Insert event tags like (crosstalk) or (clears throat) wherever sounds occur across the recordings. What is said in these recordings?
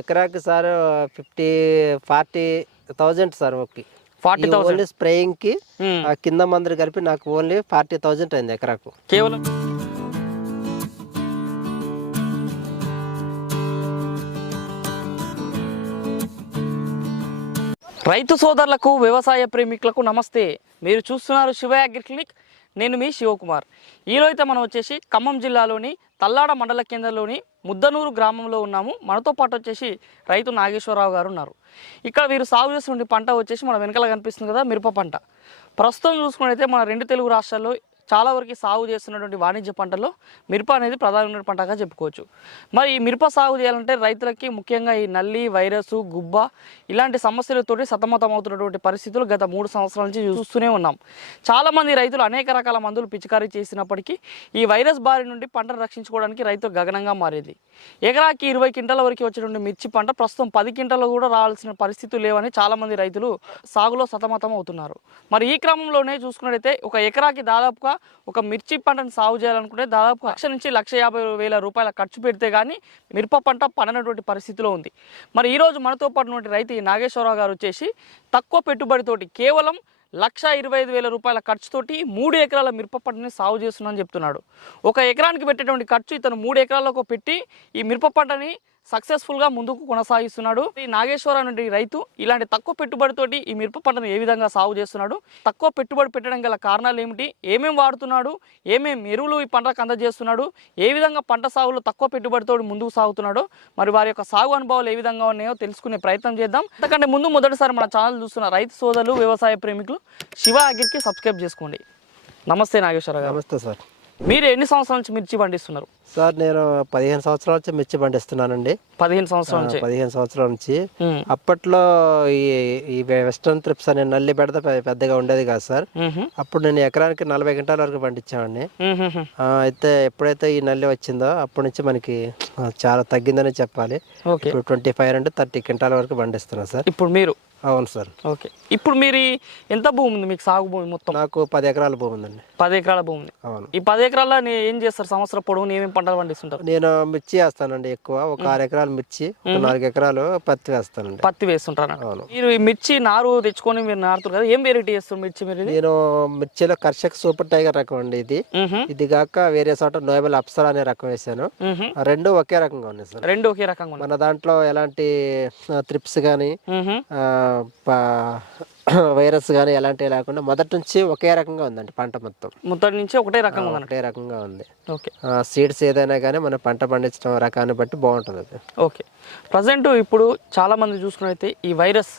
ఎకరాకి sir fifty forty thousand sir okay. Forty only స్ప్రేయింగ్కి ఆ కింద మందులు కలిపి నాకు ఓన్లీ ఫార్టీ థౌజండ్ అయింది ఎకరాకు. కేవలం? రైతు సోదరులకు వ్యవసాయ ప్రేమికులకు నమస్తే. మీరు చూస్తున్నారు శివ అగ్రి క్లినిక్. నేను మీ శివకుమార్. ఈరోజు అయితే మనం వచ్చేసి ఖమ్మం జిల్లాలోని తల్లాడ మండల కేంద్రంలోని ముద్దనూరు గ్రామంలో ఉన్నాము. మనతో పాటు వచ్చేసి రైతు నాగేశ్వరరావు గారు ఉన్నారు. ఇక్కడ వీరు సాగు చేసిన పంట వచ్చేసి మన వెనకాల కనిపిస్తుంది కదా మిరప పంట. ప్రస్తుతం చూసుకున్నైతే మన రెండు తెలుగు రాష్ట్రాల్లో చాలా వరకు సాగు చేస్తున్నటువంటి వాణిజ్య పంటల్లో మిరప అనేది ప్రధానమైన పంటగా చెప్పుకోవచ్చు. మరి ఈ మిరప సాగు చేయాలంటే రైతులకి ముఖ్యంగా ఈ నల్లి వైరస్ గుబ్బ ఇలాంటి సమస్యలతోటి సతమతం అవుతున్నటువంటి పరిస్థితులు గత మూడు సంవత్సరాల నుంచి చూస్తూనే ఉన్నాం. చాలామంది రైతులు అనేక రకాల మందులు పిచికారీ చేసినప్పటికీ ఈ వైరస్ బారి నుండి పంటను రక్షించుకోవడానికి రైతు గగనంగా మారేది. ఎకరాకి ఇరవై క్వింటాల వరకు వచ్చేటువంటి మిర్చి పంట ప్రస్తుతం పది క్వింటలు కూడా రావాల్సిన పరిస్థితులు లేవని చాలామంది రైతులు సాగులో సతమతం అవుతున్నారు మరి ఈ క్రమంలోనే చూసుకున్నట్టయితే ఒక ఎకరాకి దాదాపుగా ఒక మిర్చి పంటను సాగు చేయాలనుకుంటే దాదాపు లక్ష నుంచి లక్ష యాభై వేల రూపాయల ఖర్చు పెడితే కానీ మిరప పంట పండనటువంటి పరిస్థితిలో ఉంది. మరి ఈరోజు మనతో పాటు రైతు ఈ నాగేశ్వరరావు గారు వచ్చేసి తక్కువ పెట్టుబడితోటి కేవలం లక్ష ఇరవై ఐదు వేల రూపాయల ఖర్చుతోటి మూడు ఎకరాల మిరప పంటని సాగు చేస్తున్నానని చెప్తున్నాడు. ఒక ఎకరానికి పెట్టేటువంటి ఖర్చు ఇతను మూడు ఎకరాలకు పెట్టి ఈ మిరప పంటని సక్సెస్ఫుల్గా ముందుకు కొనసాగిస్తున్నాడు. ఈ నాగేశ్వర నుండి రైతు ఇలాంటి తక్కువ పెట్టుబడితోటి ఈ మిరప పంటను ఏ విధంగా సాగు చేస్తున్నాడు? తక్కువ పెట్టుబడి పెట్టడం గల కారణాలు ఏమిటి? ఏమేం వాడుతున్నాడు? ఏమేం ఎరువులు ఈ పంటకు అందజేస్తున్నాడు? ఏ విధంగా పంట సాగులో తక్కువ పెట్టుబడితో ముందుకు సాగుతున్నాడో? మరి వారి యొక్క సాగు అనుభవాలు ఏ విధంగా ఉన్నాయో తెలుసుకునే ప్రయత్నం చేద్దాం. అంతకంటే ముందు మొదటిసారి మన ఛానల్ చూస్తున్న రైతు సోదరులు వ్యవసాయ ప్రేమికులు శివ అగిరికి సబ్స్క్రైబ్ చేసుకోండి. నమస్తే నాగేశ్వర నమస్తే సార్. మీరు ఎన్ని సంవత్సరాల నుంచి మిర్చి పండిస్తున్నారు? సార్ నేను పదిహేను సంవత్సరాల నుంచి మిర్చి పండిస్తున్నానండి. పదిహేను సంవత్సరాల నుంచి? పదిహేను సంవత్సరాల నుంచి. అప్పట్లో ఈ వెస్ట్రన్ ట్రిప్స్ అనే నల్లి బెడద పె- పెద్దగా ఉండేది కాదు సార్. అప్పుడు నేను ఎకరానికి నలభై గంటల వరకు పండించామండి అయితే ఎప్పుడైతే ఈ నల్లి వచ్చిందో అప్పటి నుంచి మనకి చాలా తగ్గిందని చెప్పాలి. ఇప్పుడు ట్వంటీ ఫైవ్ అంటే థర్టీ క్వింటాల వరకు పండిస్తున్నాం సార్. ఇప్పుడు మీరు? అవును సార్. ఓకే. ఇప్పుడు మీరు ఎంత భూమి ఉంది? మీకు సాగు భూమి మొత్తం? నాకు పది ఎకరాల భూమి ఉందండి. పది ఎకరాల భూమి ఉంది. అవును. ఈ పది ఎకరాల నే- ఏం చేస్తారు? సంవత్సరం పొడవు ఏమేమి పంటలు పండిస్తుంటారు? నేను మిర్చి వేస్తానండి ఎక్కువ. ఒక ఆరు ఎకరాలు మిర్చి నాలుగు ఎకరాలు పత్తి వేస్తానండి. పత్తి వేస్తుంటారు అవును. మీరు మిర్చి నారు తెచ్చుకొని మీరు నారుతారు కదా ఏం వెరైటీ చేస్తారు మిర్చి మీరు నేను మిర్చిలో కర్షక్ సూపర్ టైగర్ రకం అండి ఇది. ఇది కాక వేరే చోట నోయబల్ అప్సరా అనే రకం వేసాను రెండు ఒకే రకంగా ఉన్నాయి సార్. రెండు ఒకే రకంగా మన దాంట్లో ఎలాంటి త్రిప్స్ కానీ. (clears throat) వైరస్ కానీ ఎలాంటివి లేకుండా మొదటి నుంచి ఒకే రకంగా ఉందండి పంట మొత్తం. మొత్తం నుంచి ఒకటే రకంగా ఉంది ఒకటే రకంగా ఉంది. ఓకే. సీడ్స్ ఏదైనా కానీ మన పంట పండించడం రకాన్ని బట్టి బాగుంటుంది అది. ఓకే. ప్రజెంట్ ఇప్పుడు చాలా మంది చూసుకున్నైతే ఈ వైరస్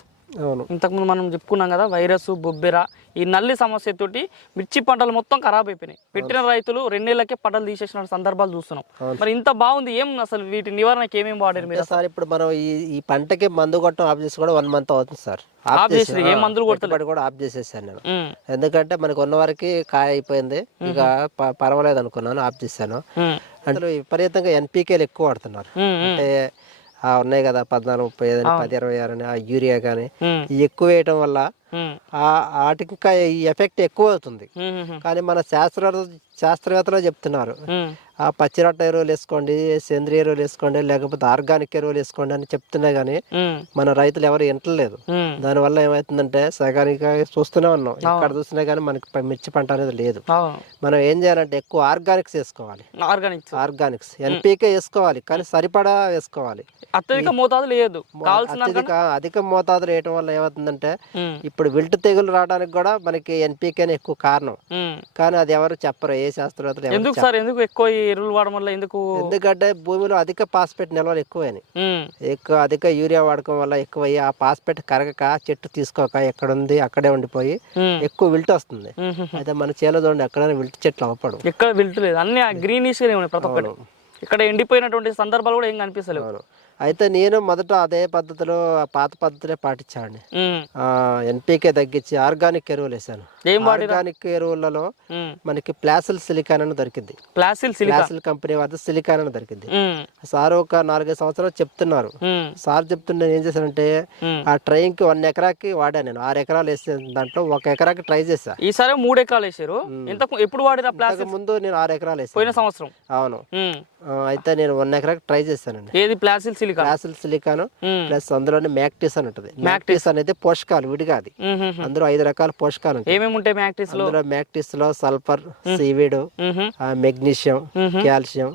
అవును. ఇంతకుముందు మనం చెప్పుకున్నాం కదా వైరస్ బొబ్బెర ఈ నల్లి సమస్యతోటి మిర్చి పంటలు మొత్తం ఖరాబ్ అయిపోయినాయి. పెట్టిన రైతులు రెండేళ్ళకే పంటలు తీసేసిన సందర్భాలు చూస్తున్నాం. మరి ఇంత బాగుంది ఏం అసలు వీటి నివారణకి ఏమేమి వాడారు మీరు సార్ ఇప్పుడు మనం ఈ ఈ పంటకి మందు కొట్టడం ఆఫ్ చేసి కూడా వన్ మంత్ అవుతుంది సార్. ఆఫ్ చేసి ఏ మందులు పెట్టుబడి కూడా ఆఫ్ చేసేసాను నేను. ఎందుకంటే మనకు ఉన్న వరకు కాయ అయిపోయింది ఇక పర్వాలేదు అనుకున్నాను ఆఫ్ చేశాను. అందులో విపరీతంగా ఎన్పీకేలు ఎక్కువ వాడుతున్నారు. అంటే ఆ ఉన్నాయి కదా పద్నాలుగు ముప్పై ఐదు అని, పది ఇరవై ఆరు అని ఆ యూరియా కానీ ఎక్కువ వేయటం వల్ల వాటికి ఈ ఎఫెక్ట్ ఎక్కువ అవుతుంది. కానీ మన శాస్త్ర శాస్త్రవేత్తలు చెప్తున్నారు. ఆ పచ్చిరొట్ట ఎరువులు వేసుకోండి సేంద్రియ ఎరువులు వేసుకోండి లేకపోతే ఆర్గానిక్ ఎరువులు వేసుకోండి అని చెప్తున్నా ఉమ్, మన రైతులు ఎవరు వింటలేదు. ఉమ్, దానివల్ల ఏమవుతుందంటే సగానికి చూస్తూనే ఉన్నాం. ఎక్కడ చూసినా కానీ మనకి మిర్చి పంట అనేది లేదు. మనం ఏం చేయాలంటే ఎక్కువ ఆర్గానిక్స్ వేసుకోవాలి. ఆర్గానిక్స్. ఆర్గానిక్స్. ఎన్పీకే వేసుకోవాలి కానీ సరిపడా వేసుకోవాలి. అత్యధిక మోతాదు లేదు. అత్యధిక అధిక మోతాదులు వేయటం వల్ల ఏమవుతుందంటే ఉమ్, ఇప్పుడు విల్ట్ తెగులు రావడానికి కూడా మనకి ఎన్పీకేనే ఎక్కువ కారణం. కానీ అది ఎవరు చెప్పరు ఏ శాస్త్రవేత్తలు ఎందుకు సార్? ఎందుకు ఎక్కువ ఎరువులు వాడడం వల్ల ఎందుకు ఎందుకంటే భూమిలో అధిక పాస్పేట్ నిల్వలు ఎక్కువైనాయి. ఉమ్, ఎక్కువ అధిక యూరియా వాడకం వల్ల ఎక్కువ ఆ పాస్పేట్ కరగక చెట్టు తీసుకోక ఎక్కడ ఉంది అక్కడే ఉండిపోయి ఎక్కువ విల్ట్ వస్తుంది. అయితే మన చేలో చూడండి ఎక్కడైనా విల్ట్ చెట్లు అవ్వపడు ఎక్కడ వెళ్తలేదు అన్ని గ్రీనిష్ ఇక్కడ ఎండిపోయినటువంటి సందర్భాలు కూడా ఏం కనిపిస్తలేవు. అవును. అయితే నేను మొదట అదే పద్ధతిలో పాత పద్ధతిలో పాటించాండి ఉమ్, ఎన్పీకే తగ్గించి ఆర్గానిక్ ఎరువులు వేసాను ఆర్గానిక్ ఎరువులలో మనకి ప్లాసిల్ సిలికాన్ అని దొరికింది. ప్లాసిల్ కంపెనీ వద్ద సిలికాన్ అని దొరికింది. సార్ ఒక నాలుగైదు సంవత్సరాలు చెప్తున్నారు. సార్ చెప్తుంటే నేను ఏం చేశానంటే. ఆ ట్రైన్కి వన్ ఎకరాకి వాడాను నేను. ఆరు ఎకరాలు వేసే దాంట్లో ఒక ఎకరాకి ట్రై చేశా. ఈసారి మూడు ఎకరాలు వేసారు ఎప్పుడు వాడిన ముందు నేను ఆరు ఎకరాలు వేసాను పోయిన సంవత్సరం. అవును. అయితే నేను వన్ ఎకరాకి ట్రై చేశానండి. ఏది? ప్లాసిల్ సిలికాన్. సిలికాన్ ప్లస్ అందులోనే మ్యాక్టిస్ అని ఉంటుంది. మ్యాక్టిస్. అనేది పోషకాలు విడిగా అది. అందులో ఐదు రకాల పోషకాలు ఏమేమి ఉంటాయి మ్యాక్టిస్లో మ్యాక్టిస్లో sulphur seaweed magnesium. Calcium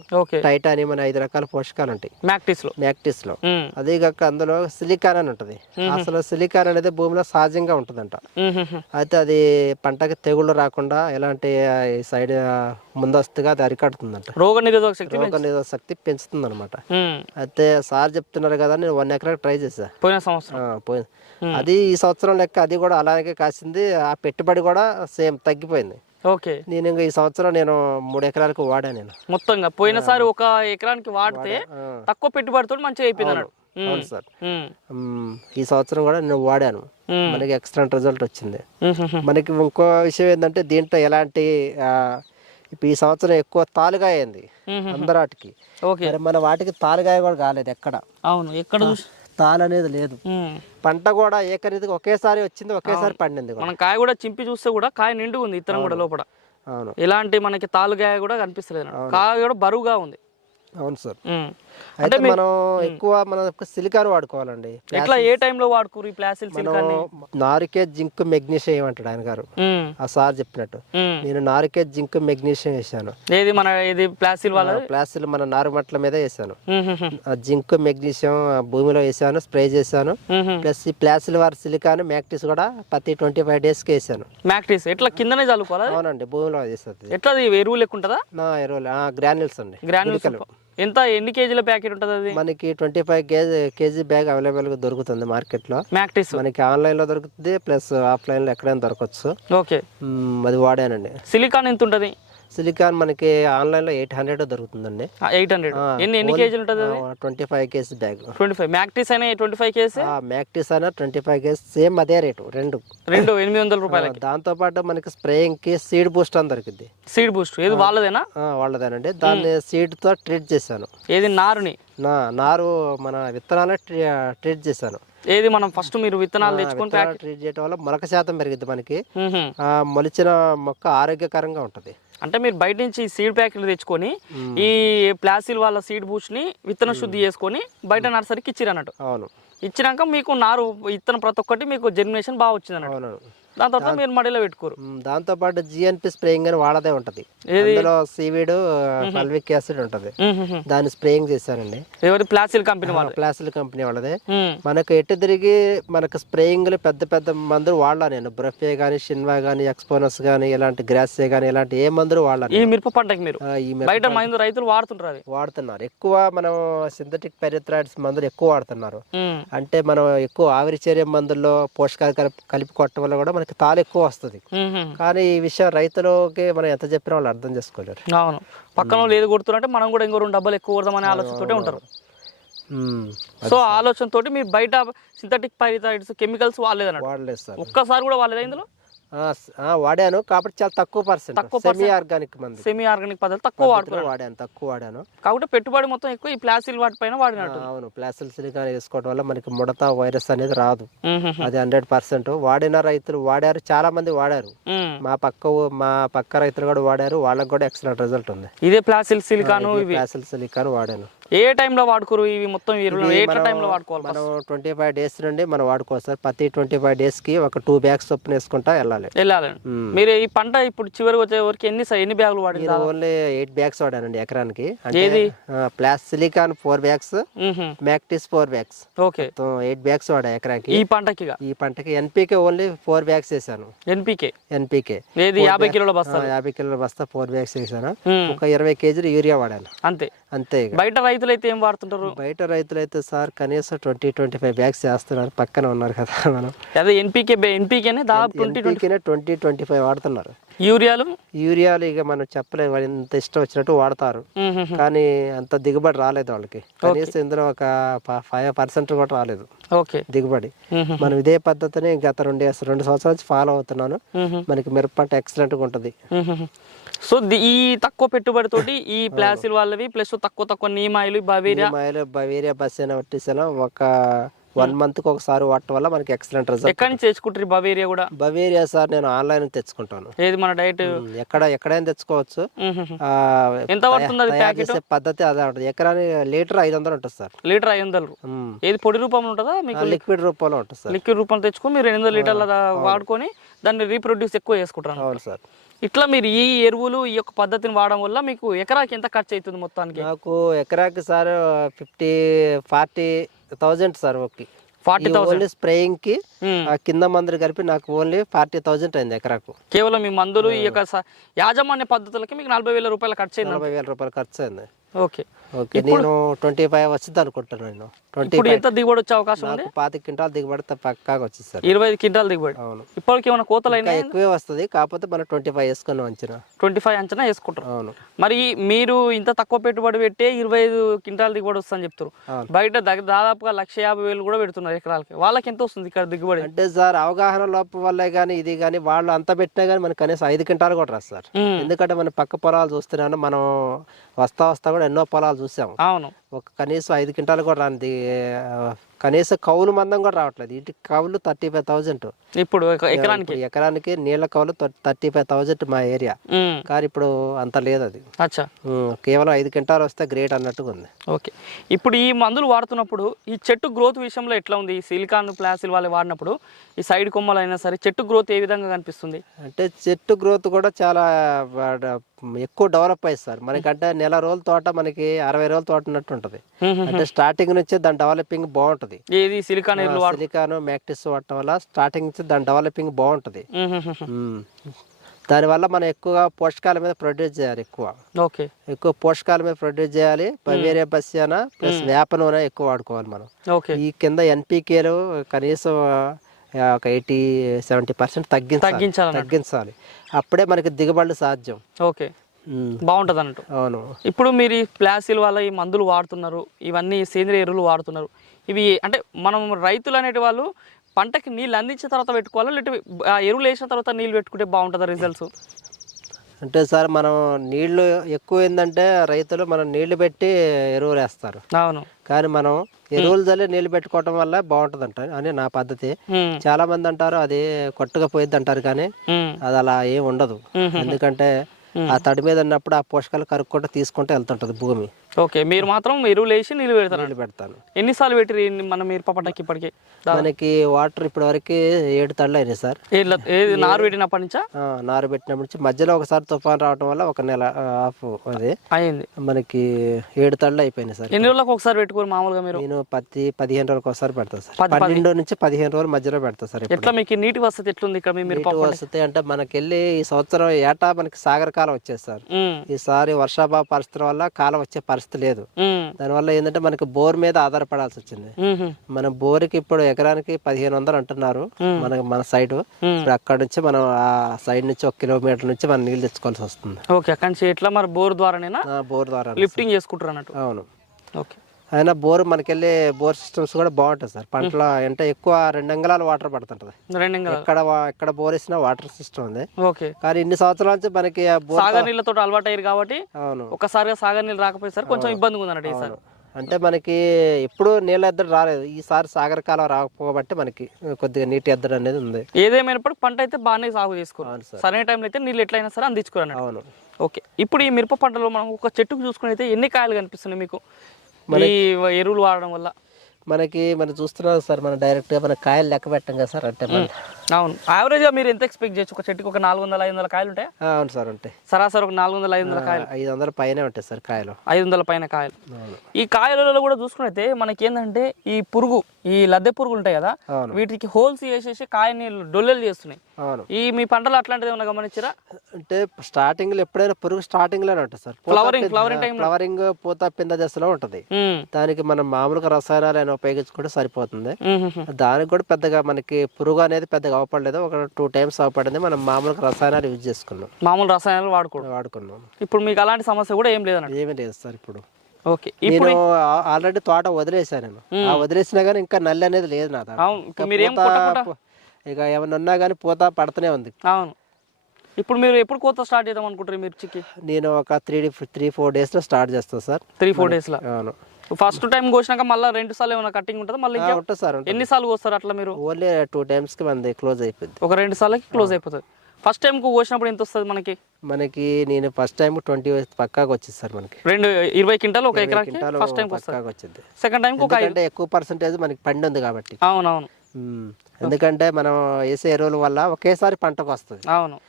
titanium అనే ఐదు రకాల పోషకాలు ఉంటాయి. మ్యాక్టిస్లో మ్యాక్టిస్లో అదే కాక అందులో సిలికాన్ అని ఉంటుంది. అసలు సిలికాన్ అనేది భూమిలో సహజంగా ఉంటుందంట. అయితే అది పంటకి తెగుళ్ళు రాకుండా ఎలాంటి సైడ్ ముందస్తుగా అది అరికడుతుందంట. రోగ నిరోధక శక్తి రోగ నిరోధక శక్తి పెంచుతుంది అనమాట అయితే సార్ చెప్తున్నారు కదా నేను వన్ ఎకరా ట్రై చేసా పోయిన సంవత్సరం. పోయింది అది ఈ సంవత్సరం లెక్క అది కూడా అలాగే కాసింది ఆ పెట్టుబడి కూడా సేమ్ తగ్గిపోయింది. ఓకే. నేను ఇంకా ఈ సంవత్సరం నేను మూడు ఎకరాలకు వాడా నేను. మొత్తంగా పోయినసారి ఒక ఎకరానికి వాడితే తక్కువ పెట్టుబడితో మంచిగా అయిపోయింది అన్నాడు. అవును. సార్. ఈ సంవత్సరం కూడా నేను వాడాను. మనకి ఎక్సలెంట్ రిజల్ట్ వచ్చింది. మనకి ఇంకో విషయం ఏంటంటే దీంట్లో ఎలాంటి ఇప్పుడు ఈ సంవత్సరం ఎక్కువ తాలుగా అయింది. అందరాటికి. మరి మన వాటికి తాలుగాయ కూడా కాలేదు ఎక్కడ? అవును ఎక్కడ చూసి తాలు అనేది లేదు. పంట కూడా ఏకరీతిగా ఒకేసారి వచ్చింది ఒకేసారి పండింది మనం కాయ కూడా చింపి చూస్తే కూడా కాయ నిండుగా ఉంది ఇత్తనం కూడా లోపల. అవును. ఎలాంటి మనకి తాలుగాయ కూడా కనిపిస్తలేదు. కాయ కూడా బరువుగా ఉంది. అవును సార్. అయితే మనం ఎక్కువ మనం సిలికాన్ వాడుకోవాలండి. ఎట్లా ఏ టైంలో వాడుకోరు ఈ ప్లాసిల్ సిలికాన్ నారికే జింక్ మెగ్నీషియం ఏమంటాడు ఆయన గారు. ఆ సార్ చెప్పినట్టు. నేను నారికే జింక్ మెగ్నీషియం వేసాను. ఏది మన ఇది ప్లాసిల్ వాళ్ళ ప్లాస్టిక్ మన నారుమట్ల మీద వేసాను. ఆ జింక్ మెగ్నీషియం భూమిలో వేసాను స్ప్రే చేశాను. ప్లస్ ఈ ప్లాస్టిక్ వారి సిలికాన్ మ్యాక్టిస్ కూడా ప్రతి ట్వంటీ ఫైవ్ డేస్కి వేసాను. మ్యాక్టిస్ ఎట్లా కిందనే చల్లుకోవాలా? అవునండి భూమిలో వేస్తుంది ఎట్లా అది? ఎరువు లెక్క ఉంటుందా ఎరువులు. గ్రాన్యుల్స్ అండి. గ్రాన్యూల్స్ ఎంత ఎన్ని కేజీల ప్యాకెట్ ఉంటుంది అది? మనకి twenty five kg kg bag అవైలబుల్గా దొరుకుతుంది మార్కెట్లో. మ్యాక్టిస్ మనకి ఆన్లైన్లో దొరుకుతుంది ప్లస్ ఆఫ్లైన్లో ఎక్కడైనా దొరకచ్చు. ఓకే. అది వాడానండి. సిలికాన్ ఎంత ఉంటుంది? సిలికాన్ మనకి ఆన్లైన్లో ఎయిట్ హండ్రెడ్ దొరుకుతుందండి. Eight hundred. ఎన్ని ఎన్ని కేజీలు ఉంటుంది twenty five kg bag. Twenty five. మ్యాక్టిస్ అయినా ట్వంటీ ఫైవ్ కేజీ మ్యాక్టిస్ అయినా ట్వంటీ ఫైవ్ కేజీ సేమ్ అదే రేటు రెండు. రెండు ఎనిమిది వందల రూపాయలకి. దాంతో పాటు మనకి స్ప్రేయింగ్కి సీడ్ బూస్ట్ అని దొరికింది సీడ్ బూస్ట్. ఏది వాళ్ళదేనా? వాళ్ళదేనండి. దాన్ని సీడ్తో ట్రీట్ చేశాను. ఏది నారుని? నా నారు మన విత్తనాలే ట్రీ- ట్రీట్ చేశాను. ఏది మనం ఫస్ట్ మీరు విత్తనాలు తెచ్చుకొని ట్రీట్ చేయడం వల్ల మొలక శాతం పెరిగింది మనకి. మొలిచిన మొక్క ఆరోగ్యకరంగా ఉంటది. అంటే మీరు బయట నుంచి సీడ్ ప్యాకెట్లు తెచ్చుకొని ఈ ప్లాసిల్ వాళ్ళ సీడ్ బూస్ట్ని విత్తన శుద్ధి చేసుకొని బయట నర్సరీకి ఇచ్చిరు అన్నట్టు అవును. ఇచ్చినాక మీకు నారు ఇత్తనం ప్రతి ఒక్కటి మీకు జర్మినేషన్ బాగా వచ్చింది అన్నట్టు దాని తర్వాత మీరు మడిలో పెట్టుకోరు. దాంతో పాటు జిఎన్పి స్ప్రేయింగ్ అని వాళ్ళదే ఉంటది. అందులో సీవీడ్ పల్విక్ యాసిడ్ ఉంటది. దాన్ని స్ప్రేయింగ్ చేశానండి ఎవరి ప్లాసిల్ కంపెనీ వాళ్ళు ప్లాస్టిక్ కంపెనీ వాళ్ళదే. మనకు ఎటు తిరిగి మనకు స్ప్రేయింగ్లు పెద్ద పెద్ద మందులు వాడలా నేను. బ్రఫే కానీ షిన్వా కానీ ఎక్స్పోనస్ కానీ ఇలాంటి గ్రాసే కానీ ఇలాంటి ఏ మందులు వాడలా ఈ. మిరప పంటకి మీరు? బయట మంది రైతులు వాడుతుంటారు వాడుతున్నారు. ఎక్కువ మనం సింథటిక్ పెరిథ్రాయిడ్స్ మందులు ఎక్కువ వాడుతున్నారు. అంటే మనం ఎక్కువ ఆవిరి చర్య మందుల్లో పోషకాలు కలిపి కలిపి కొట్టడం వల్ల కూడా మనకి తాలు ఎక్కువ వస్తుంది. కానీ ఈ విషయం రైతులకి మనం ఎంత చెప్పినా వాళ్ళు అర్థం చేసుకోలేరు. అవును. పక్కన వాళ్ళు ఏది కొడుతున్నట్టే మనం కూడా ఇంకో రెండు డబ్బాలు ఎక్కువ కొడదామనే ఆలోచనతోటే ఉంటారు. సో ఆలోచనతోటి మీరు బయట సింథటిక్ పైరిథాయిడ్స్ కెమికల్స్ వాడలేదన్నట్టు వాడలేదు సార్. ఒక్కసారి కూడా వాడలేదా ఇందులో? వాడాను. కాబట్టి చాలా తక్కువ పర్సెంట్. తక్కువ సెమీ ఆర్గానిక్ మంది. సెమీ ఆర్గానిక్ పద్ధతి తక్కువ వాడాను తక్కువ వాడాను. కాబట్టి పెట్టుబడి మొత్తం ఎక్కువ ఈ ప్లాస్టిక్ వాటి పైన వాడినట్టు. అవును. ప్లాస్టిక్ సిలికాన్ వేసుకోవడం వల్ల మనకి ముడత వైరస్ అనేది రాదు. అది హండ్రెడ్ పర్సెంట్. వాడిన రైతులు వాడారు చాలా మంది వాడారు. మా పక్క మా పక్క రైతులు కూడా వాడారు. వాళ్ళకి కూడా ఎక్సలెంట్ రిజల్ట్ ఉంది. ఇదే ప్లాస్టిక్ సిలికాను ప్లాస్టిక్ సిలికాన్ వాడాను. ఏ టైంలో వాడుకోరు ఇవి మొత్తం ఎరువులు ఏ టైంలో వాడుకోవాలి మనం ట్వంటీ ఫైవ్ డేస్ నుండి మనం వాడుకోవాలి సార్. ప్రతి ట్వంటీ ఫైవ్ డేస్కి ఒక టూ బ్యాగ్స్ చొప్పున వేసుకుంటా వెళ్ళాలి. వెళ్ళాలండి మ్మ్. మీరు ఈ పంట ఇప్పుడు చివరికి వచ్చే వరకు ఎన్ని ఎన్ని బ్యాగులు నేను ఓన్లీ ఎయిట్ బ్యాగ్స్ వాడానండి ఎకరానికి. ఏది? ప్లాస్ silicon four bags. మ్యాక్టిస్ four bags okay. Eight bags వాడా ఎకరానికి? ఈ పంటకిగా? ఈ పంటకి ఎన్పీకే ఓన్లీ ఫోర్ బ్యాగ్స్ వేసాను. ఎన్పికే ఎన్పీకే ఏది? యాభై కిలోల బస్తా యాభై కిలోల బస్తా ఫోర్ బ్యాగ్స్ వేసాను. ఒక ఇరవై కేజీలు యూరియా వాడాను. అంతే. అంతే బయట రైతులు అయితే ఏం వాడుతుంటారు? బయట రైతులు అయితే సార్ కనీసం ట్వంటీ ట్వంటీ ఫైవ్ బ్యాగ్స్ చేస్తున్నారు. పక్కన ఉన్నారు కదా మనం. అదే ఎన్పికే ఎన్పికేనే దాదాపు twenty twenty twenty twenty five వాడుతున్నారు. యూరియాలు? యూరియాలు ఇక మనం చెప్పలేము వాళ్ళు ఎంత ఇష్టం వచ్చినట్టు వాడతారు. కానీ అంత దిగుబడి రాలేదు వాళ్ళకి. కనీసం ఇందులో ఒక ఫైవ్ పర్సెంట్ కూడా రాలేదు. ఓకే. దిగుబడి. మనం ఇదే పద్ధతిని గత రెండు రెండు సంవత్సరాల నుంచి ఫాలో అవుతున్నాను. మనకి మిరప పంట ఎక్సలెంట్గా ఉంటుంది. సో ఈ తక్కువ పెట్టుబడితోటి ఈ ప్లాసిల్ వాళ్ళవి ప్లస్ తక్కువ తక్కువ నీమాయిలు బవేరియా. బవేరియా బస్ అయినా ఒక వన్ మంత్కి ఒకసారి వాడటం వల్ల మనకి ఎక్సలెంట్ రిజల్ట్ ఎక్కడి నుంచి తెచ్చుకుంటారు బవేరియా కూడా? బవేరియా సార్ నేను ఆన్లైన్ తెచ్చుకుంటాను. ఏది మన డైట్? ఎక్కడ ఎక్కడైనా తెచ్చుకోవచ్చు. ఎంత పడుతుంది పద్ధతి అదే ఉంటుంది. ఎకరాని లీటర్ ఐదు వందలు ఉంటుంది సార్. లీటర్ ఐదు వందలు. ఏది పొడి రూపంలో ఉంటుందా మీకు? లిక్విడ్ రూపంలో ఉంటుంది సార్. లిక్విడ్ రూపంలో తెచ్చుకొని మీరు ఎనిమిది లీటర్ల వాడుకొని దాన్ని రీప్రొడ్యూస్ ఎక్కువ చేసుకుంటారు అవును సార్. ఇట్లా మీరు ఈ ఎరువులు ఈ యొక్క పద్ధతిని వాడడం వల్ల మీకు ఎకరాకి ఎంత ఖర్చు అవుతుంది మొత్తానికి? నాకు ఎకరాకి sir fifty forty thousand sir okay. Forty only స్ప్రేయింగ్కి ఆ కింద మందులు కలిపి నాకు ఓన్లీ ఫార్టీ థౌజండ్ అయింది ఎకరాకు. కేవలం ఈ మందులు ఈ యొక్క యాజమాన్య పద్ధతులకి మీకు నలభై వేల రూపాయలు ఖర్చు అయింది? నలభై వేల రూపాయలు ఖర్చు అయింది. ఓకే. ఓకే నేను ట్వంటీ ఫైవ్ వచ్చింది అనుకుంటున్నాను నేను. ట్వంటీ ఎంత దిగుబడి వచ్చే అవకాశం ఉంది? పాతి క్వింటాల్ దిగుబడి పక్కాగా వచ్చింది సార్. ఇరవై ఐదు క్వింటాల్ దిగుబడి. అవును. ఇప్పటికి ఏమైనా కోతలు అయినా ఎక్కువే వస్తుంది కాకపోతే మనం ట్వంటీ ఫైవ్ వేసుకున్నాం అంచనా. ట్వంటీ ఫైవ్ అంచనా వేసుకుంటారు. అవును. మరి మీరు ఇంత తక్కువ పెట్టుబడి పెట్టే ఇరవై ఐదు క్వింటాల్ దిగుబడి వస్తుందని చెప్తారు. బయట దగ్గర దాదాపుగా లక్ష యాభై వేలు కూడా పెడుతున్నారు ఎకరాలకి. వాళ్ళకి ఎంత వస్తుంది ఇక్కడ దిగుబడి? అంటే సార్ అవగాహన లోపం వల్లే కానీ ఇది కానీ వాళ్ళు అంత పెట్టినా కానీ మనకి కనీసం ఐదు క్వింటాలు కూడా రాదు సార్. ఎందుకంటే మన పక్క పొలాలు చూస్తున్నాను మనం వస్తా వస్తా కూడా ఎన్నో పొలాలు చూసాం అవును. ఒక కనీసం ఐదు క్వింటాలు కూడా రానిది కనీసం కౌలు మందం కూడా రావట్లేదు. ఇంటి కౌలు థర్టీ ఫైవ్ థౌజండ్. ఇప్పుడు ఎకరానికి? ఎకరానికి నీళ్ళ కౌలు థర్టీ ఫైవ్ థౌజండ్ మా ఏరియా. కానీ ఇప్పుడు అంత లేదు అది అచ్చా కేవలం ఐదు క్వింటాలు వస్తే గ్రేట్ అన్నట్టుగా ఉంది. ఓకే. ఇప్పుడు ఈ మందులు వాడుతున్నప్పుడు ఈ చెట్టు గ్రోత్ విషయంలో ఎట్లా ఉంది? ఈ సిలికాన్ ప్లాసిల్ వాళ్ళు వాడినప్పుడు ఈ సైడ్ కొమ్మలు అయినా సరే చెట్టు గ్రోత్ ఏ విధంగా కనిపిస్తుంది? అంటే చెట్టు గ్రోత్ కూడా చాలా ఎక్కువ డెవలప్ అయ్యింది సార్. మనకంటే నెల రోజుల తోట మనకి అరవై రోజుల తోట ఉన్నట్టు ఉంటుంది అంటే స్టార్టింగ్ నుంచి దాని డెవలపింగ్ బాగుంటుంది. ఏది? సిలికాన్ సిలికాన్ మ్యాక్టిస్ వాడటం వల్ల స్టార్టింగ్ నుంచి దాని డెవలపింగ్ బాగుంటుంది. దానివల్ల మనం ఎక్కువగా పోషకాల మీద ప్రొడ్యూస్ చేయాలి ఎక్కువ. ఓకే. ఎక్కువ పోషకాల మీద ప్రొడ్యూస్ చేయాలి. వేరే బస్యాన ప్లస్ వేప నూనె ఎక్కువ వాడుకోవాలి మనం. ఓకే. ఈ కింద ఎన్పికేలు కనీసం ఒక ఎయిటీ సెవెంటీ పర్సెంట్ తగ్గించాలి. తగ్గించాలి. అప్పుడే మనకి దిగుబడులు సాధ్యం. ఓకే. బాగుంటుంది అన్నట్టు అవును. ఇప్పుడు మీరు ఈ ప్లాసిల్ వల్ల ఈ మందులు వాడుతున్నారు ఇవన్నీ సేంద్రియ ఎరువులు వాడుతున్నారు. ఇవి అంటే మనం రైతులు అనేటి వాళ్ళు పంటకి నీళ్ళు అందించిన తర్వాత పెట్టుకోవాలా లేకపోతే ఆ ఎరువులు వేసిన తర్వాత నీళ్ళు పెట్టుకుంటే బాగుంటుందా రిజల్ట్స్ అంటే సార్ మనం నీళ్ళు ఎక్కువ ఏంటంటే రైతులు మనం నీళ్ళు పెట్టి ఎరువులు వేస్తారు. అవును. కానీ మనం ఎరువులు చల్లి నీళ్ళు పెట్టుకోవటం వల్ల బాగుంటుంది అంట అని నా పద్ధతి. చాలా మంది అంటారు అది కొట్టుగా పోయిద్ది అంటారు కానీ. అది అలా ఏం ఉండదు. ఎందుకంటే ఆ తడి మీద ఉన్నప్పుడు ఆ పోషకాలు కరుక్కుంటూ తీసుకుంటూ వెళ్తుంటుంది భూమి. ఓకే మీరు మాత్రం ఎరువులు వేసి నీళ్ళు పెడతారు? నీళ్ళు పెడతాను. ఎన్నిసార్లు పెట్టి మన మీరు పప్పటకి ఇప్పటికి మనకి వాటర్ ఇప్పటి వరకు ఏడు తళ్ళు అయినాయి సార్. ఏది నారు పెట్టినప్పటి నుంచా? నారు పెట్టినప్పటి నుంచి మధ్యలో ఒకసారి తుఫాన్ రావడం వల్ల ఒక నెల ఆఫ్ అది అయింది. మనకి ఏడు తళ్ళు అయిపోయినాయి సార్. ఎన్ని రోజులకు ఒకసారి పెట్టుకోరు మామూలుగా మీరు? నేను పత్తి పదిహేను రోజులకు ఒకసారి పెడతా సార్. పన్నెండు నుంచి పదిహేను రోజుల మధ్యలో పెడతా సార్ ఎట్లా మీకు నీటి వసతి ఎట్లుంది ఇక్కడ మీరు వసతి అంటే మనకెళ్ళి ఈ సంవత్సరం ఏటా మనకి సాగర కాలం వచ్చేది సార్. ఈసారి వర్షాభావ పరిస్థితుల వల్ల కాలం వచ్చే పరిస్థితి లేదు. మ్మ్. దానివల్ల ఏంటంటే మనకి బోర్ మీద ఆధారపడాల్సి వచ్చింది. మన బోర్కి ఇప్పుడు ఎకరానికి పదిహేను వందలు అంటున్నారు. మనకి మన సైడ్. అక్కడ నుంచి మనం ఆ సైడ్ నుంచి ఒక కిలోమీటర్ నుంచి మనం నీళ్ళు తెచ్చుకోవాల్సి వస్తుంది. ఓకే అక్కడి నుంచి ఎట్లా మరి బోర్ ద్వారానేనా? బోర్ ద్వారా లిఫ్టింగ్ చేసుకుంటారు అన్నట్టు అవును. ఓకే. అయినా బోర్ మనకెళ్ళి బోర్ సిస్టమ్స్ కూడా బాగుంటాయి సార్. పంటలో అంటే ఎక్కువ రెండు అంగళాలు వాటర్ పడుతుంటది. ఎక్కడ ఎక్కడ బోర్ వేసినా వాటర్ సిస్టమ్ ఉంది. ఓకే. కానీ ఇన్ని సంవత్సరాల నుంచి మనకి ఆ బోర్ సాగర్ నీళ్ళతో అలవాటు అయ్యారు కాబట్టి అవును. ఒక్కసారిగా సాగర్ నీళ్ళు రాకపోయేసరికి కొంచెం ఇబ్బందిగా ఉంది అన్నట్టు ఈసారి అంటే మనకి ఎప్పుడు నీళ్ళ ఎద్దడు రాలేదు. ఈసారి సాగర కాలం రాకపోబట్టి మనకి కొద్దిగా నీటి ఎద్దడు అనేది ఉంది. ఏదేమైనప్పటికీ పంట అయితే బాగానే సాగు సార్. సరైన టైంలో అయితే నీళ్ళు ఎట్లయినా సరే అన్నట్టు. అవును. ఓకే. ఇప్పుడు ఈ మిరప పంటలో మనం ఒక చెట్టుకు చూసుకుని అయితే ఎన్ని కాయలు కనిపిస్తున్నాయి మీకు? ఈ ఎరువులు వాడడం వల్ల? మనకి మనం చూస్తున్నాం సార్ మనం డైరెక్ట్గా మన కాయలు లెక్క పెట్టాం కదా సార్ అంటే మన- అవును. యావరేజ్గా మీరు ఎంత ఎక్స్పెక్ట్ చేయొచ్చు? ఒక చెట్టుకి ఒక నాలుగు వందల ఐదు వందల కాయలు ఉంటాయి? అవును సార్ ఉంటాయి. సరాసరి ఒక నాలుగు వందల ఐదు వందల కాయలు. ఐదు వందల పైనే ఉంటాయి సార్ కాయలు. ఐదు వందల పైన కాయలు. ఈ కాయలలో కూడా చూసుకున్నైతే మనకి ఏంటంటే ఈ పురుగు ఈ లద్దె పురుగులు ఉంటాయి కదా వీటికి హోల్స్ వేసేసి కాయని డొల్లెలు చేస్తున్నాయి. ఈ మీ పంటలు అట్లాంటిది ఏమైనా గమనించారా? అంటే స్టార్టింగ్లో ఎప్పుడైనా పురుగు స్టార్టింగ్లోనే ఉంటుంది sir. Flowering flowering time flowering పూత పింద దశలో ఉంటది. దానికి మనం మామూలుగా రసాయనాలు ఉపయోగించుకుంటే సరిపోతుంది. దానికి కూడా పెద్దగా మనకి పురుగు అనేది పెద్దగా అవపడలేదు ఒక టూ టైమ్స్ అవపడింది మనం మామూలుగా రసాయనాలు యూజ్ చేసుకున్నాం. మామూలు రసాయనాలు వాడుకోవడం. వాడుకున్నాం. ఇప్పుడు మీకు అలాంటి సమస్య కూడా ఏం లేదన్నట్టు? ఏమీ లేదు సార్ ఇప్పుడు. ఓకే. నేను ఆల్రెడీ తోట వదిలేసాను నేను. ఆ వదిలేసినా కానీ ఇంకా నల్లి అనేది లేదు నా. అవును. ఇంకా మీరు ఏం పూత కొట్టకుండా పు- ఇక ఏమన్నా ఉన్నా కానీ పూత పడుతూనే ఉంది. అవును. ఇప్పుడు మీరు ఎప్పుడు కోత స్టార్ట్ చేద్దాం అనుకుంటారు మిర్చికి? నేను ఒక త్రీ త్రీ ఫోర్ డేస్లో స్టార్ట్ చేస్తాను సార్. త్రీ ఫోర్ డేస్లో? అవును. ఫస్ట్ టైం కోసినాక మళ్ళీ రెండు సార్లు ఏమైనా కటింగ్ ఉంటుంది? మళ్ళీ ఉంటుంది సార్ ఎన్ని సార్లు కోస్తారు అట్లా మీరు? ఓన్లీ టూ టైమ్స్కి మనది క్లోజ్ అయిపోద్ది. ఒక రెండు సార్లకి క్లోజ్ అయిపోతుంది. ఫస్ట్ టైం కోసినప్పుడు ఎంత వస్తుంది మనకి? మనకి నేను ఫస్ట్ టైం ట్వంటీ పక్కాగా వచ్చింది సార్ మనకి. రెండు ఇరవై క్వింటాలు ఒక ఎకరాకి క్వింటాలు ఫస్ట్ టైం పక్కాగా వచ్చింది. సెకండ్ టైంకి ఒక ఎక్కువ పర్సంటేజ్ మనకి పండి ఉంది కాబట్టి. అవునవును. ఎందుకంటే మనం వేసే ఎరువుల వల్ల ఒకేసారి పంటకు వస్తుంది. అవును.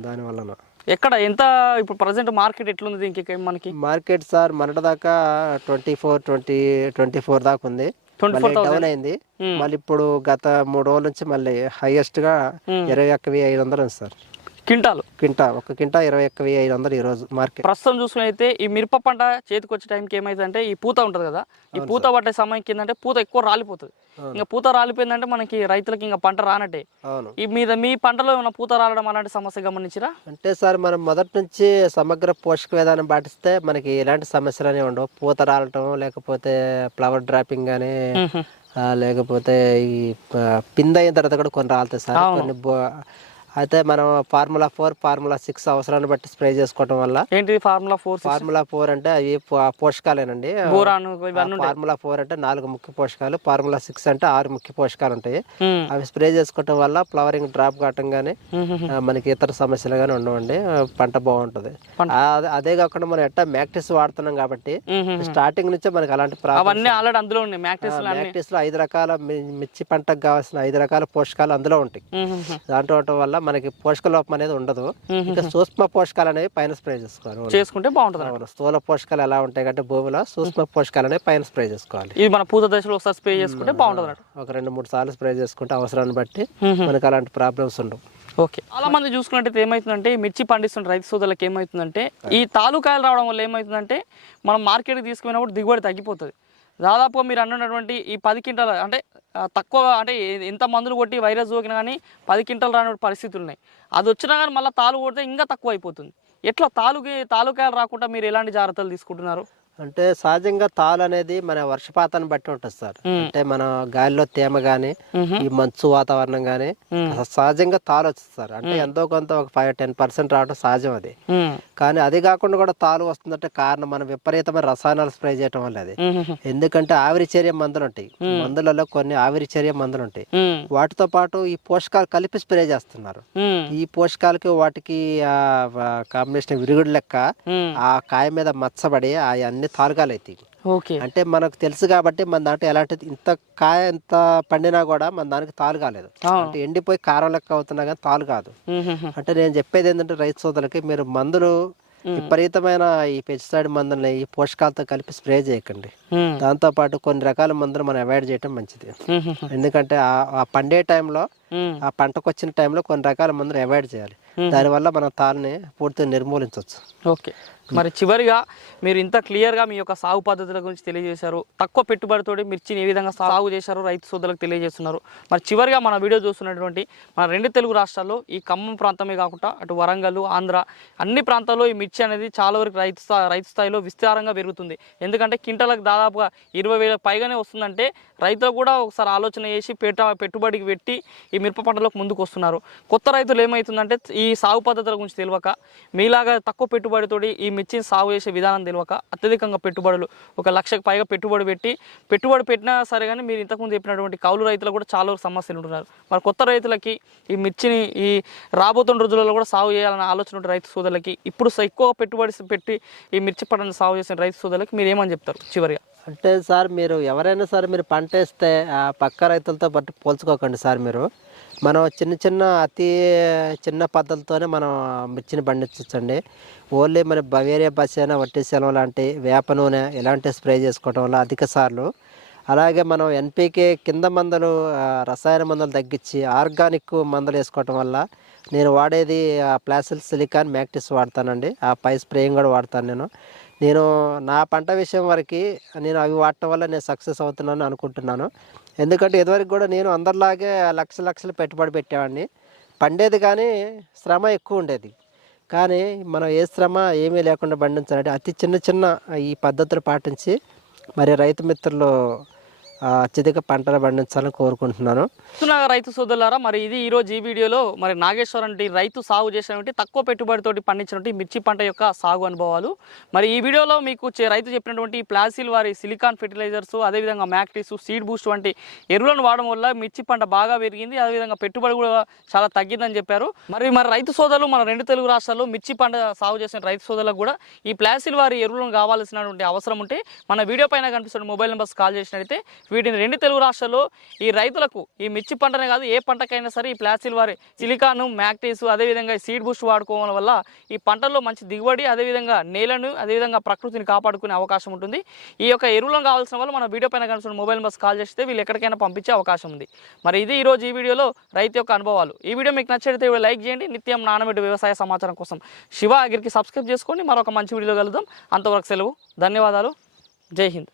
దాని వలన ఎక్కడ? ఎంత ఇప్పుడు ప్రజెంట్ మార్కెట్ ఎట్లుంది దీనికి మనకి? మార్కెట్ సార్ మొన్నటి దాకా twenty four twenty twenty four దాకా ఉంది డౌన్ అయింది. మళ్ళీ ఇప్పుడు గత మూడు రోజుల నుంచి మళ్ళీ హైయెస్ట్గా ఇరవై ఒక్క వెయ్యి ఐదు వందలు ఉంది సార్. క్వింటాలు కింటా ఒక కింటా ఇరవై ఒక్క వెయ్యి ఐదు వందలు ఈ రోజు మార్కెట్. ప్రస్తుతం చూసుకునైతే ఈ మిరప పంట చేతికి వచ్చే టైంకి ఏమైందంటే ఈ పూత ఉంటుంది కదా ఈ పూత పట్టే సమయంకి ఏంటంటే పూత ఎక్కువ రాలిపోతుంది. ఇంకా పూత రాలిపోయిందంటే మనకి రైతులకి ఇంకా పంట రానట్టే. అవును. ఈ మీద మీ పంటలో ఏమైనా పూత రాలడం అలాంటి సమస్య గమనించిరా? అంటే సార్ మనం మొదటి నుంచి సమగ్ర పోషక విధానం పాటిస్తే మనకి ఎలాంటి సమస్యలు అనేవి ఉండవు. పూత రాలటం లేకపోతే ఫ్లవర్ డ్రాపింగ్ కానీ లేకపోతే ఈ ప- పింద అయిన తర్వాత కూడా కొన్ని రాలుతాయి సార్. కొన్ని అయితే మనం ఫార్ములా ఫోర్ ఫార్ములా సిక్స్ అవసరాన్ని బట్టి స్ప్రే చేసుకోవటం వల్ల ఏంటి ఫార్ములా ఫోర్ ఫార్ములా ఫోర్ అంటే అవి పోషకాలేనండి. ఫార్ములా ఫోర్ అంటే నాలుగు ముఖ్య పోషకాలు ఫార్ములా సిక్స్ అంటే ఆరు ముఖ్య పోషకాలు ఉంటాయి. అవి స్ప్రే చేసుకోవటం వల్ల ఫ్లవరింగ్ డ్రాప్ కావటం ఆ, మనకి ఇతర సమస్యలు కానీ ఉండవండి. పంట బాగుంటుంది. అదే- కాకుండా మనం ఎట్టా మ్యాక్టిస్ వాడుతున్నాం కాబట్టి. స్టార్టింగ్ నుంచే మనకి అలాంటి మ్యాక్టిస్లో ఐదు రకాల మిర్చి పంటకు కావాల్సిన ఐదు రకాల పోషకాలు అందులో ఉంటాయి. దాంట్లో ఉండటం వల్ల మనకి పోషక లోపం అనేది ఉండదు ఇంకా సూక్ష్మ పోషకాలు అనేవి పైన స్ప్రే చేసుకోవాలి. చేసుకుంటే బాగుంటుంది స్థూల పోషకాలు ఎలా ఉంటాయి అంటే భూమిలో సూక్ష్మ పోషకాలు అనేవి పైన స్ప్రే చేసుకోవాలి. ఇది మన పూత దశలో ఒకసారి స్ప్రే చేసుకుంటే బాగుంటుంది ఒక రెండు మూడు సార్లు స్ప్రే చేసుకుంటే అవసరాన్ని బట్టి మనకి అలాంటి ప్రాబ్లమ్స్ ఉండవు. ఓకే. చాలా మంది చూసుకున్నట్టయితే ఏమవుతుందంటే ఈ మిర్చి పండిస్తున్న రైతు సోదరులకు ఏమవుతుందంటే ఈ తాలూకాయలు రావడం వల్ల ఏమవుతుందంటే మనం మార్కెట్కి తీసుకుపోయినప్పుడు దిగుబడి తగ్గిపోతుంది. దాదాపుగా మీరు అన్నటువంటి ఈ పది క్వింటల్ అంటే తక్కువ అంటే ఎంత మందులు కొట్టి వైరస్ సోకినా కానీ పది క్వింటాలు రాని పరిస్థితులు ఉన్నాయి. అది వచ్చినా కానీ మళ్ళీ తాలు కొడితే ఇంకా తక్కువ అయిపోతుంది. ఎట్లా తాలుకి తాలూకాయలు రాకుండా మీరు ఎలాంటి జాగ్రత్తలు తీసుకుంటున్నారు? అంటే సహజంగా తాలు అనేది మన వర్షపాతాన్ని బట్టి ఉంటుంది సార్. అంటే మన గాలిలో తేమ గానీ ఈ మంచు వాతావరణం గానీ సహజంగా తాలు వస్తుంది సార్. అంటే ఎంతో కొంత ఒక ఫైవ్ టెన్ పర్సెంట్ రావడం సహజం అది. కానీ అది కాకుండా కూడా తాలు వస్తుందంటే కారణం మనం విపరీతమైన రసాయనాలు స్ప్రే చేయడం వల్ల అది. ఎందుకంటే ఆవిరి చర్య మందులు ఉంటాయి. మందులలో కొన్ని ఆవిరి చర్య మందులు ఉంటాయి. వాటితో పాటు ఈ పోషకాలు కలిపి స్ప్రే చేస్తున్నారు. ఈ పోషకాలకి వాటికి కాంబినేషన్ విరుగుడు లెక్క. ఆ కాయ మీద మచ్చబడి అన్ని తాలుగాలు అవుతాయి ఓకే. అంటే మనకు తెలుసు కాబట్టి మన దాంట్లో ఎలాంటి ఇంత కాయ ఎంత పండినా కూడా మన దానికి తాలు కాలేదు. అంటే ఎండిపోయి కారం లెక్క అవుతున్నా కానీ తాలు కాదు. అంటే నేను చెప్పేది ఏంటంటే రైతు సోదరులకి మీరు మందులు విపరీతమైన ఈ పెస్టిసైడ్ మందుల్ని ఈ పోషకాలతో కలిపి స్ప్రే చేయకండి. ఉమ్. దాంతోపాటు కొన్ని రకాల మందులు మనం అవాయిడ్ చేయడం మంచిది. ఎందుకంటే ఆ- పండే టైంలో. ఆ పంటకు వచ్చిన టైంలో కొన్ని రకాల మందులు అవాయిడ్ చేయాలి. దానివల్ల మన తాల్ని పూర్తిగా నిర్మూలించవచ్చు. ఓకే. మరి చివరిగా మీరు ఇంత క్లియర్గా మీ యొక్క సాగు పద్ధతుల గురించి తెలియజేశారు. తక్కువ పెట్టుబడితో మిర్చిని ఏ విధంగా సాగు చేశారో రైతు సోదరులకు తెలియజేస్తున్నారు. మరి చివరిగా మన వీడియో చూస్తున్నటువంటి మన రెండు తెలుగు రాష్ట్రాల్లో ఈ ఖమ్మం ప్రాంతమే కాకుండా అటు వరంగల్ ఆంధ్ర అన్ని ప్రాంతాల్లో ఈ మిర్చి అనేది చాలా వరకు రైతు రైతు స్థాయిలో విస్తారంగా పెరుగుతుంది. ఎందుకంటే కింటలకు దాదాపుగా ఇరవై వేల పైగానే వస్తుందంటే రైతులు కూడా ఒకసారి ఆలోచన చేసి పెట్ట పెట్టుబడికి పెట్టి ఈ మిరప పంటలకు ముందుకు వస్తున్నారు. కొత్త రైతులు ఏమవుతుందంటే ఈ సాగు పద్ధతుల గురించి తెలియక మీలాగా తక్కువ పెట్టుబడితోటి ఈ మిర్చిని సాగు చేసే విధానం తెలియక అత్యధికంగా పెట్టుబడులు ఒక లక్షకు పైగా పెట్టుబడి పెట్టి పెట్టుబడి పెట్టినా సరే కానీ మీరు ఇంతకుముందు చెప్పినటువంటి కౌలు రైతులు కూడా చాలా వరకు సమస్యలు ఉంటున్నారు. మరి కొత్త రైతులకి ఈ మిర్చిని ఈ రాబోతున్న రోజులలో కూడా సాగు చేయాలన్న ఆలోచన ఉంటే రైతు సోదరులకి ఇప్పుడు స- ఎక్కువ పెట్టుబడి పెట్టి ఈ మిర్చి పంటను సాగు చేసిన రైతు సోదరులకి మీరు ఏమని చెప్తారు చివరిగా? అంటే సార్ మీరు ఎవరైనా సరే మీరు పంట వేస్తే ఆ పక్క రైతులతో బట్టి పోల్చుకోకండి సార్ మీరు. మనం చిన్న చిన్న అతి చిన్న పద్ధతితోనే మనం మిర్చిని పండించవచ్చండి. ఓన్లీ మన బవేరియా బసేనా వట్టిశలం లాంటి వేప నూనె ఇలాంటి స్ప్రే చేసుకోవడం వల్ల అధిక సార్లు. అలాగే మనం ఎన్పీకే కింద మందులు రసాయన మందులు తగ్గించి ఆర్గానిక్ మందులు వేసుకోవటం వల్ల నేను వాడేది ప్లాసిల్ సిలికాన్ మ్యాక్టిస్ వాడతానండి. ఆ పై స్ప్రేయింగ్ కూడా వాడతాను నేను. నేను నా పంట విషయం వరకు నేను అవి వాడటం వల్ల నేను సక్సెస్ అవుతున్నాను అనుకుంటున్నాను. ఎందుకంటే ఇదివరకు కూడా నేను అందరిలాగే లక్ష లక్షలు పెట్టుబడి పెట్టేవాడిని. పండేది కానీ శ్రమ ఎక్కువ ఉండేది. కానీ మనం ఏ శ్రమ ఏమీ లేకుండా పండించాలంటే అతి చిన్న చిన్న ఈ పద్ధతులు పాటించి మరి రైతు మిత్రులు అత్యధిక పంటలు పండించాలని కోరుకుంటున్నాను. చూస్తున్న రైతు సోదరులారా మరి ఇది ఈ రోజు ఈ వీడియోలో మరి నాగేశ్వరం అంటే రైతు సాగు చేసినటువంటి తక్కువ పెట్టుబడితోటి పండించినటువంటి మిర్చి పంట యొక్క సాగు అనుభవాలు. మరి ఈ వీడియోలో మీకు రైతు చెప్పినటువంటి ప్లాసిల్ వారి సిలికాన్ ఫెర్టిలైజర్స్ అదేవిధంగా మ్యాక్టీస్ సీడ్ బూస్ట్ వంటి ఎరువులను వాడడం వల్ల మిర్చి పంట బాగా పెరిగింది. అదేవిధంగా పెట్టుబడి కూడా చాలా తగ్గిందని చెప్పారు. మరి మరి రైతు సోదరులు మన రెండు తెలుగు రాష్ట్రాల్లో మిర్చి పంట సాగు చేసిన రైతు సోదరులకు కూడా ఈ ప్లాసిల్ వారి ఎరువులను కావాల్సినటువంటి అవసరం ఉంటే మన వీడియో పైన కనిపిస్తున్న మొబైల్ నెంబర్స్ కాల్ చేసినట్లయితే వీటిని రెండు తెలుగు రాష్ట్రాల్లో ఈ రైతులకు ఈ మిర్చి పంటనే కాదు ఏ పంటకైనా సరే ఈ ప్లాసిల్ వారి సిలికాను మ్యాక్టీస్ అదేవిధంగా సీడ్ బూస్ట్ వాడుకోవడం వల్ల ఈ పంటల్లో మంచి దిగుబడి అదేవిధంగా నేలను అదేవిధంగా ప్రకృతిని కాపాడుకునే అవకాశం ఉంటుంది. ఈ యొక్క ఎరువులను కావాల్సిన వాళ్ళు మన వీడియో పైన కనిపిస్తున్న మొబైల్ నెంబర్స్ కాల్ చేస్తే వీళ్ళు ఎక్కడికైనా పంపించే అవకాశం ఉంది. మరి ఇది ఈరోజు ఈ వీడియోలో రైతు యొక్క అనుభవాలు. ఈ వీడియో మీకు నచ్చితే లైక్ చేయండి. నిత్యం నానబెట్టి వ్యవసాయ సమాచారం కోసం శివ అగ్రికి సబ్స్క్రైబ్ చేసుకోండి మరొక మంచి వీడియోలో కలుద్దాం. అంతవరకు సెలవు. ధన్యవాదాలు. జై హింద్.